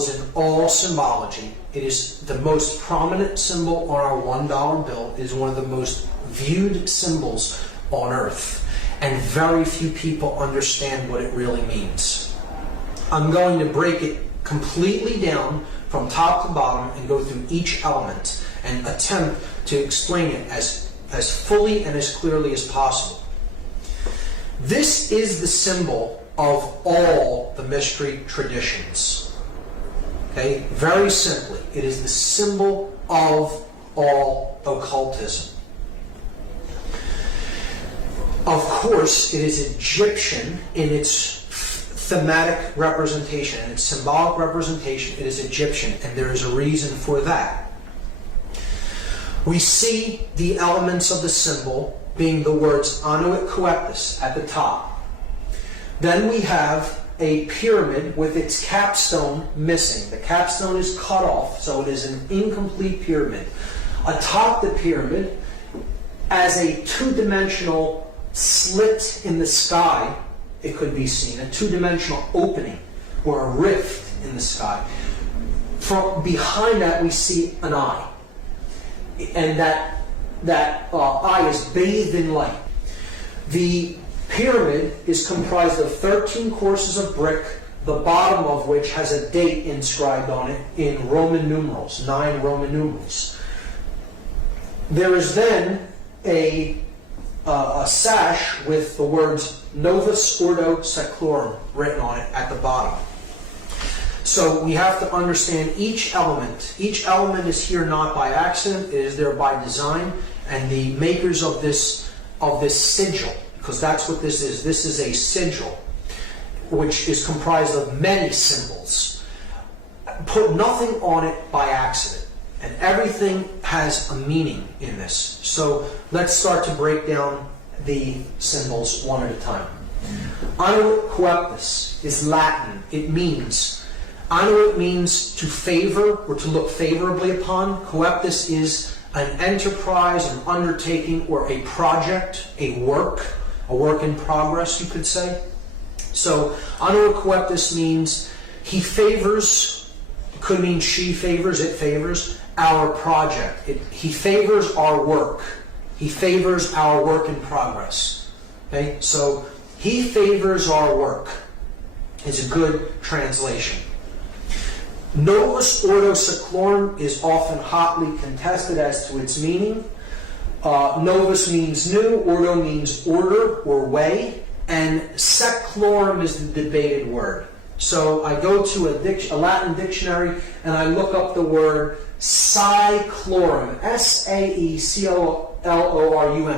symbols in all symbology. It is the most prominent symbol on our $1 bill. It is one of the most viewed symbols on earth. And very few people understand what it really means. I'm going to break it completely down from top to bottom and go through each element and attempt to explain it as fully and as clearly as possible. This is the symbol of all the mystery traditions. Okay? Very simply, it is the symbol of all occultism. Of course, it is Egyptian in its thematic representation and its symbolic representation. It is Egyptian, and there is a reason for that. We see the elements of the symbol being the words Anuit Coeptus at the top. Then we have a pyramid with its capstone missing. The capstone is cut off, so it is an incomplete pyramid. Atop the pyramid, as a two-dimensional slit in the sky, it could be seen, a two-dimensional opening or a rift in the sky. From behind that, we see an eye, and that eye is bathed in light. The pyramid is comprised of 13 courses of brick, the bottom of which has a date inscribed on it in Roman numerals, 9 Roman numerals. There is then a sash with the words Novus Ordo Seclorum written on it at the bottom. So we have to understand each element. Each element is here not by accident, it is there by design, and the makers of this sigil, because that's what this is. This is a sigil, which is comprised of many symbols. Put nothing on it by accident. And everything has a meaning in this. So let's start to break down the symbols one at a time. Anuit Coeptus is Latin. It means, Anuit means to favor or to look favorably upon. Coeptus is an enterprise, an undertaking, or a project, a work in progress, you could say. So Anuit Coeptus means he favors, it could mean she favors, it favors, our project. He favors our work. He favors our work in progress. Okay? So, he favors our work is a good translation. Novus Ordo Seclorum is often hotly contested as to its meaning. Novus means new, Ordo means order or way, and Seclorum is the debated word. So I go to a Latin dictionary and I look up the word Saeclorum, S-A-E-C-O-L-O-R-U-M.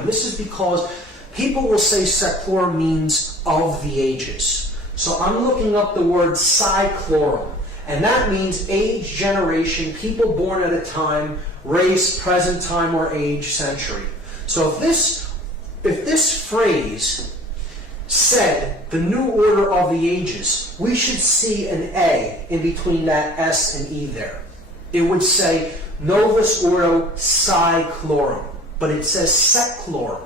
This is because people will say seclorum means of the ages. So I'm looking up the word Saeclorum, and that means age, generation, people born at a time, race, present time or age, century. So if this phrase said the new order of the ages, we should see an A in between that S and E there. It would say Novus Ordo Saeclorum, but it says Seclorum.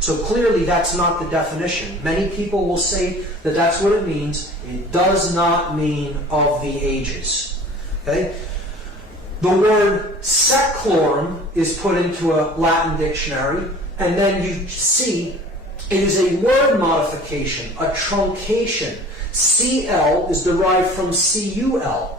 So clearly that's not the definition. Many people will say that that's what it means. It does not mean of the ages. Okay? The word Seclorum is put into a Latin dictionary, and then you see it is a word modification, a truncation. CL is derived from CUL.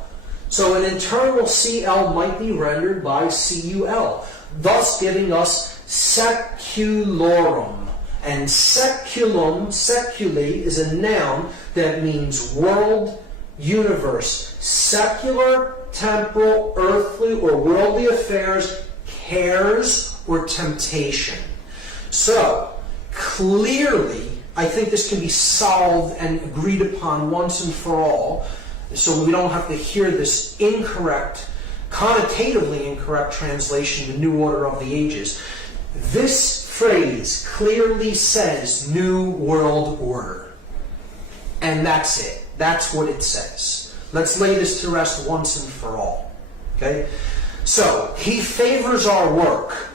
So an internal CL might be rendered by CUL, thus giving us seculorum. And seculum, seculi, is a noun that means world, universe, secular, temporal, earthly, or worldly affairs, cares, or temptation. So, clearly, I think this can be solved and agreed upon once and for all, so we don't have to hear this incorrect, connotatively incorrect translation, the New Order of the Ages. This phrase clearly says New World Order. And that's it. That's what it says. Let's lay this to rest once and for all. Okay? So, he favors our work,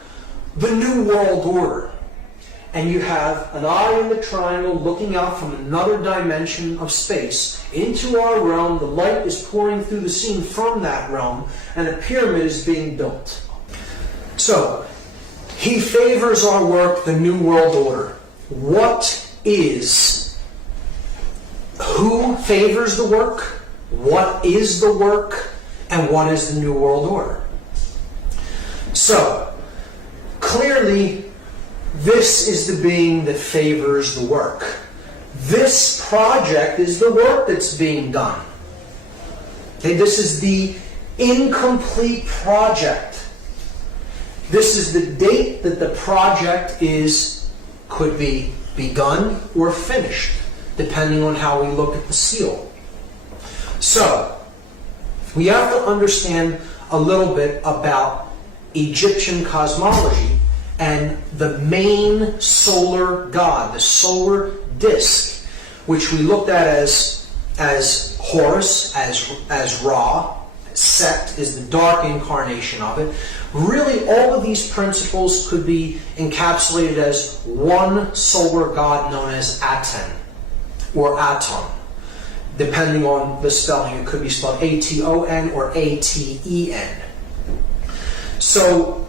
the New World Order. and you have an eye in the triangle looking out from another dimension of space into our realm. The light is pouring through the scene from that realm, and a pyramid is being built. So, he favors our work, the New World Order. Who favors the work? What is the work? And what is the New World Order? So, clearly, this is the being that favors the work. This project is the work that's being done. Okay, this is the incomplete project. This is the date that the project could be begun or finished, depending on how we look at the seal. So, we have to understand a little bit about Egyptian cosmology and the main solar god, the solar disk, which we looked at as Horus, as Ra. Set is the dark incarnation of it. Really, all of these principles could be encapsulated as one solar god known as Aten, or Aton. Depending on the spelling, it could be spelled A-T-O-N or A-T-E-N. So,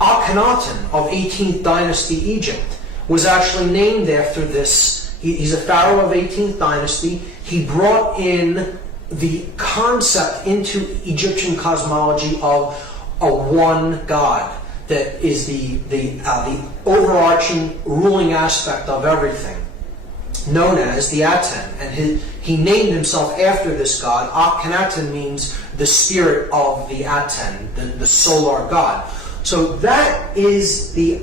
Akhenaten of 18th dynasty Egypt was actually named after this. He's a pharaoh of 18th dynasty. He brought in the concept into Egyptian cosmology of a one God that is the overarching ruling aspect of everything, known as the Aten. And he named himself after this god. Akhenaten means the spirit of the Aten, the solar god. So that is the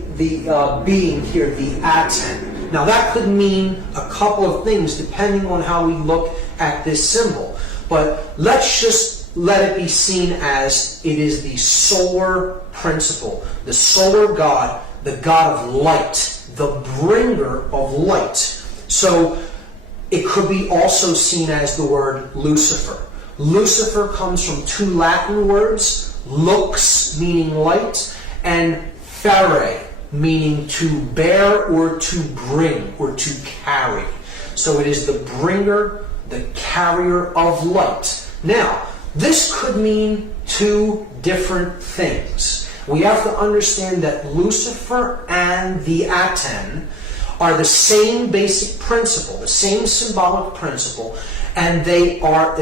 being here, the Aten. Now that could mean a couple of things depending on how we look at this symbol. But let's just let it be seen as it is the solar principle, the solar god, the god of light, the bringer of light. So it could be also seen as the word Lucifer. Lucifer comes from two Latin words, lux meaning light, and fere meaning to bear or to bring or to carry. So it is the bringer, the carrier of light. Now, this could mean two different things. We have to understand that Lucifer and the Aten are the same basic principle, the same symbolic principle, and they are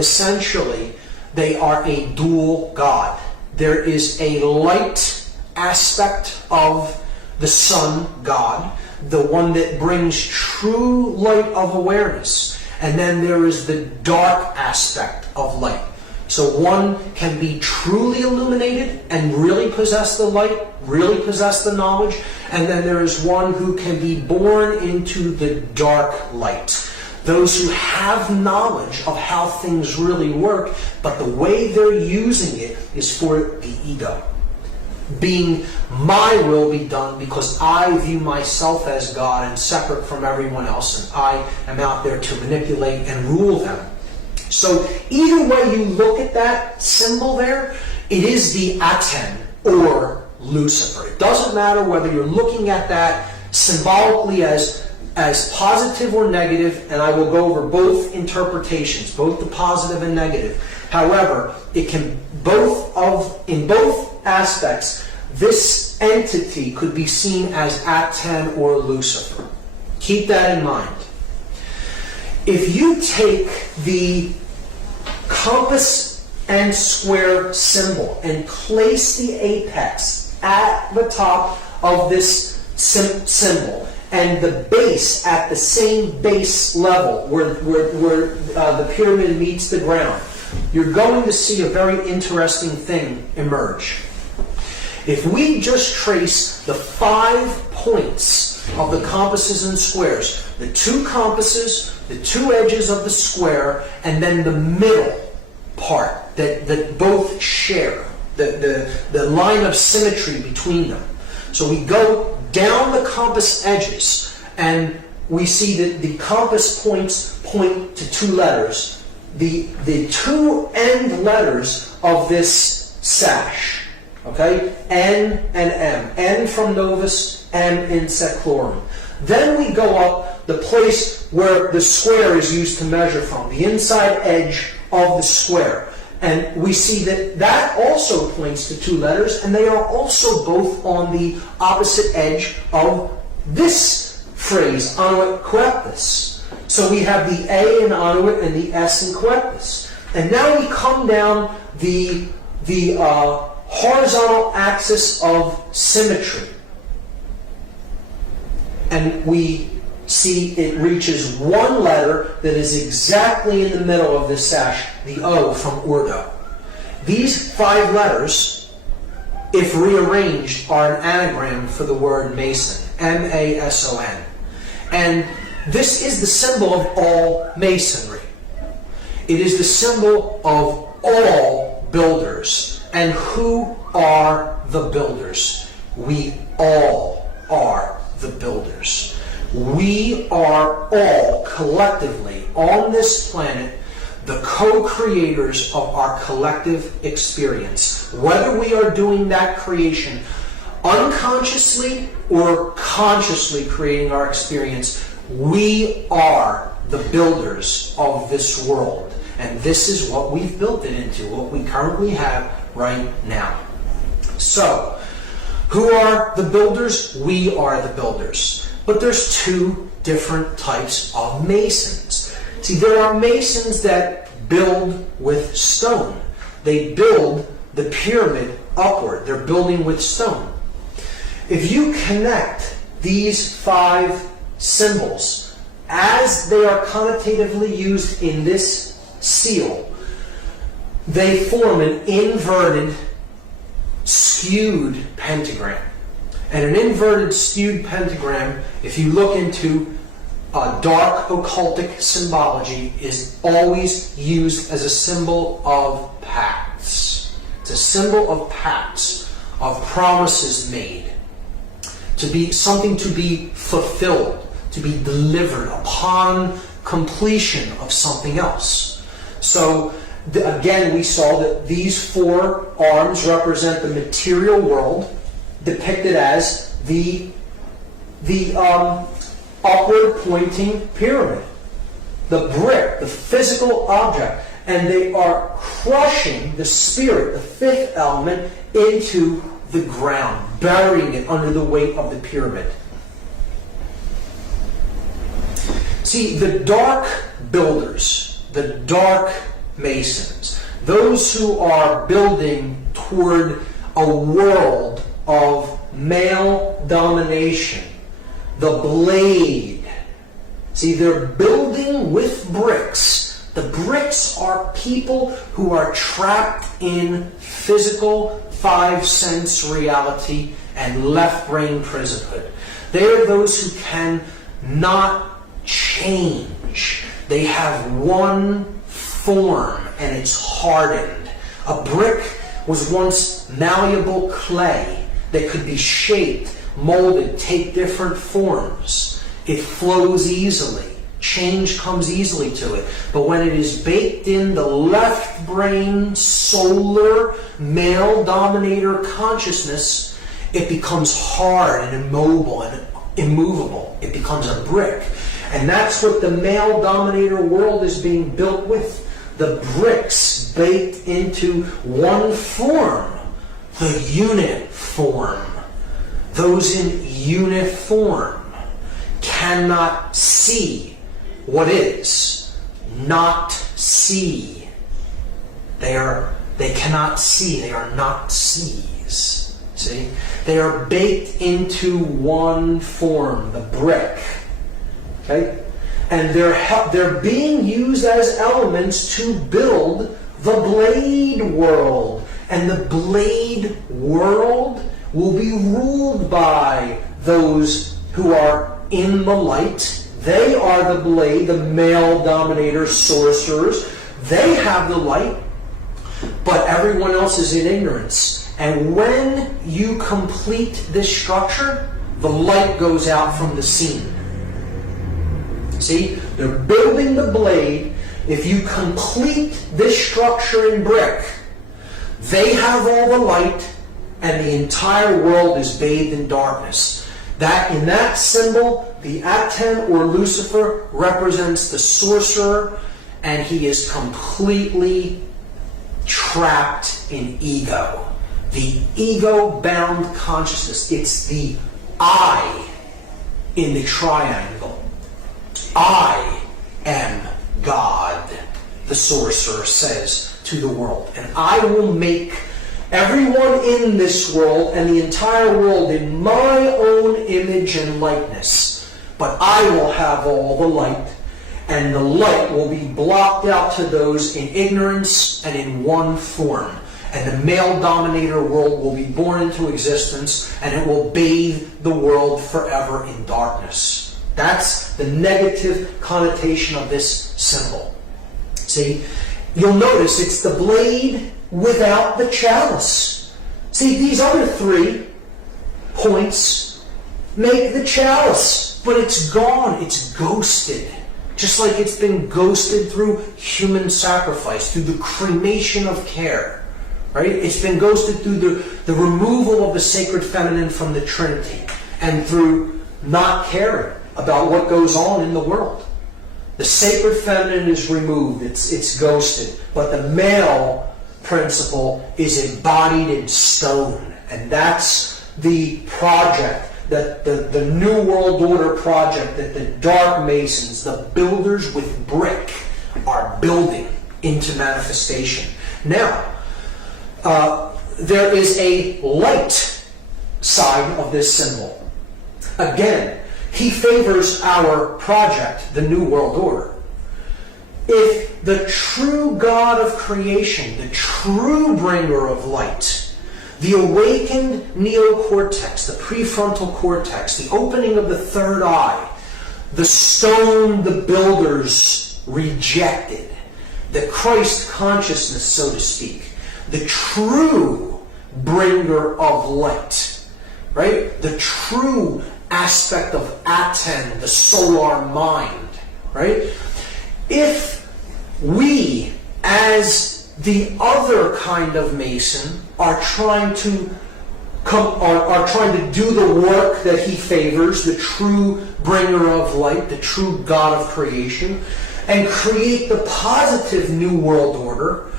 a dual god. There is a light aspect of the sun god, the one that brings true light of awareness. And then there is the dark aspect of light. So one can be truly illuminated and really possess the light, really possess the knowledge. And then there is one who can be born into the dark light. Those who have knowledge of how things really work, but the way they're using it is for the ego. Being my will be done because I view myself as God and separate from everyone else, and I am out there to manipulate and rule them. So either way you look at that symbol there, it is the Aten or Lucifer. It doesn't matter whether you're looking at that symbolically as positive or negative, and I will go over both interpretations, both the positive and negative. However, it can in both aspects, this entity could be seen as Aten or Lucifer. Keep that in mind. If you take the compass and square symbol and place the apex at the top of this symbol and the base at the same base level where the pyramid meets the ground, you're going to see a very interesting thing emerge. If we just trace the 5 points of the compasses and squares, the 2 compasses, the 2 edges of the square, and then the middle part that both share, the line of symmetry between them. So we go down the compass edges, and we see that the compass points point to 2 letters. The 2 end letters of this sash Okay? N and M. N from Novus, M in Seclorum. Then we go up the place where the square is used to measure from, the inside edge of the square. And we see that that also points to two letters, and they are also both on the opposite edge of this phrase, annuit coeptus. So we have the A in annuit and the S in coeptus. And now we come down the horizontal axis of symmetry. And we see it reaches one letter that is exactly in the middle of this sash, the O from Urdo. These 5 letters, if rearranged, are an anagram for the word Mason, M-A-S-O-N. And this is the symbol of all Masonry. It is the symbol of all builders. And who are the builders? We all are the builders. We are all collectively on this planet the co-creators of our collective experience. Whether we are doing that creation unconsciously or consciously creating our experience, we are the builders of this world. And this is what we've built it into, what we currently have right now. So, who are the builders? We are the builders. But there's 2 different types of Masons. See, there are Masons that build with stone. They build the pyramid upward. They're building with stone. If you connect these 5 symbols as they are connotatively used in this seal, they form an inverted, skewed pentagram. And an inverted, skewed pentagram, if you look into dark occultic symbology, is always used as a symbol of pacts. It's a symbol of pacts, of promises made, to be something to be fulfilled, to be delivered upon completion of something else. So again, we saw that these 4 arms represent the material world, depicted as the upward pointing pyramid, the brick, the physical object, and they are crushing the spirit, the 5th element, into the ground, burying it under the weight of the pyramid. See, the dark builders, the dark Masons, those who are building toward a world of male domination, the blade. See, they're building with bricks. The bricks are people who are trapped in physical 5-sense reality and left-brain prisonhood. They are those who can not change. They have one form and it's hardened. A brick was once malleable clay that could be shaped, molded, take different forms. It flows easily. Change comes easily to it. But when it is baked in the left brain, solar, male dominator consciousness, it becomes hard and immobile and immovable. It becomes a brick. And that's what the male dominator world is being built with. The bricks baked into one form. The unit form. Those in unit form cannot see what is. Not see. They cannot see. They are not sees. See? They are baked into one form, the brick. Okay? And they're being used as elements to build the blade world. And the blade world will be ruled by those who are in the light. They are the blade, the male dominator sorcerers. They have the light, but everyone else is in ignorance. And when you complete this structure, the light goes out from the scene. See, they're building the blade. If you complete this structure in brick, they have all the light, and the entire world is bathed in darkness. That in that symbol, the Aten or Lucifer represents the sorcerer, and he is completely trapped in ego. The ego-bound consciousness. It's the I in the triangle. I am God, the sorcerer says to the world. And I will make everyone in this world and the entire world in my own image and likeness. But I will have all the light, and the light will be blocked out to those in ignorance and in one form. And the male dominator world will be born into existence, and it will bathe the world forever in darkness. That's the negative connotation of this symbol. See, you'll notice it's the blade without the chalice. See, these other 3 points make the chalice, but it's gone, it's ghosted. Just like it's been ghosted through human sacrifice, through the cremation of care. Right? It's been ghosted through the removal of the sacred feminine from the Trinity, and through not caring about what goes on in the world. The sacred feminine is removed, it's ghosted, but the male principle is embodied in stone. And that's the project, that the New World Order project that the Dark Masons, the builders with brick, are building into manifestation. Now, there is a light side of this symbol. Again, he favors our project, the New World Order. If the true God of creation, the true bringer of light, the awakened neocortex, the prefrontal cortex, the opening of the third eye, the stone the builders rejected, the Christ consciousness, so to speak, the true bringer of light, right? The true aspect of Aten, the solar mind, right? If we, as the other kind of Mason, are trying to do the work that he favors, the true bringer of light, the true God of creation, and create the positive New World Order,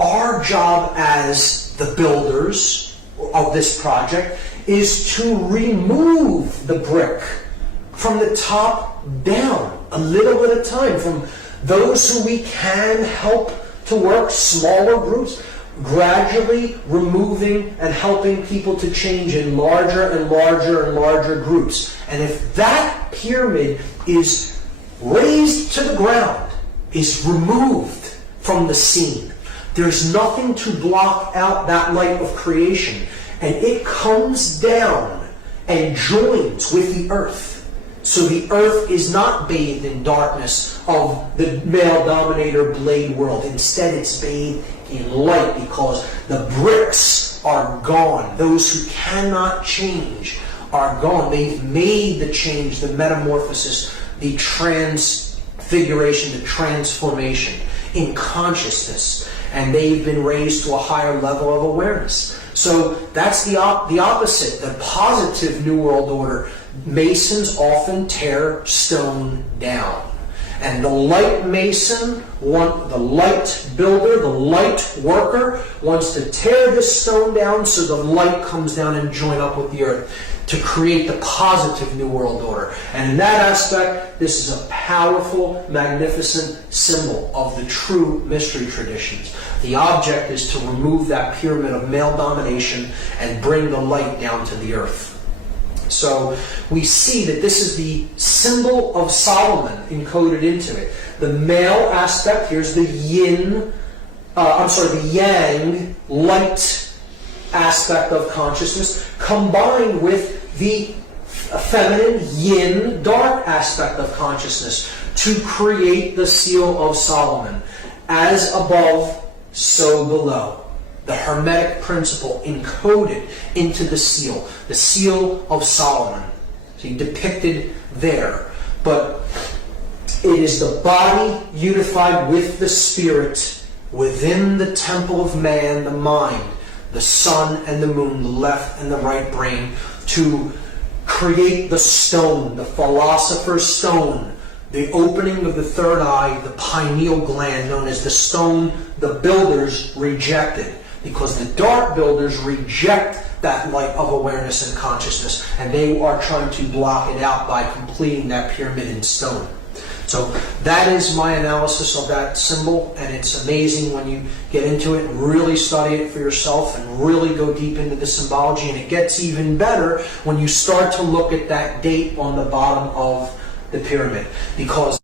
our job as the builders of this project is to remove the brick from the top down, a little at a time, from those who we can help to work, smaller groups, gradually removing and helping people to change in larger and larger and larger groups. And if that pyramid is razed to the ground, is removed from the scene, there's nothing to block out that light of creation. And it comes down and joins with the earth. So the earth is not bathed in darkness of the male dominator blade world. Instead, it's bathed in light because the bricks are gone. Those who cannot change are gone. They've made the change, the metamorphosis, the transfiguration, the transformation in consciousness. And they've been raised to a higher level of awareness. So that's the opposite, the positive New World Order. Masons often tear stone down. And the light Mason, the light builder, the light worker, wants to tear this stone down so the light comes down and join up with the earth to create the positive New World Order. And in that aspect, this is a powerful, magnificent symbol of the true mystery traditions. The object is to remove that pyramid of male domination and bring the light down to the earth. So we see that this is the symbol of Solomon encoded into it. The male aspect, here's the the yang, light aspect of consciousness, combined with the feminine yin, dark aspect of consciousness to create the seal of Solomon. As above, so below. The Hermetic principle encoded into the seal of Solomon. See, depicted there. But it is the body unified with the spirit within the temple of man, the mind, the sun and the moon, the left and the right brain, to create the stone, the philosopher's stone, the opening of the third eye, the pineal gland, known as the stone the builders rejected. Because the dark builders reject that light of awareness and consciousness, and they are trying to block it out by completing that pyramid in stone. So that is my analysis of that symbol, and it's amazing when you get into it and really study it for yourself and really go deep into the symbology. And it gets even better when you start to look at that date on the bottom of the pyramid, because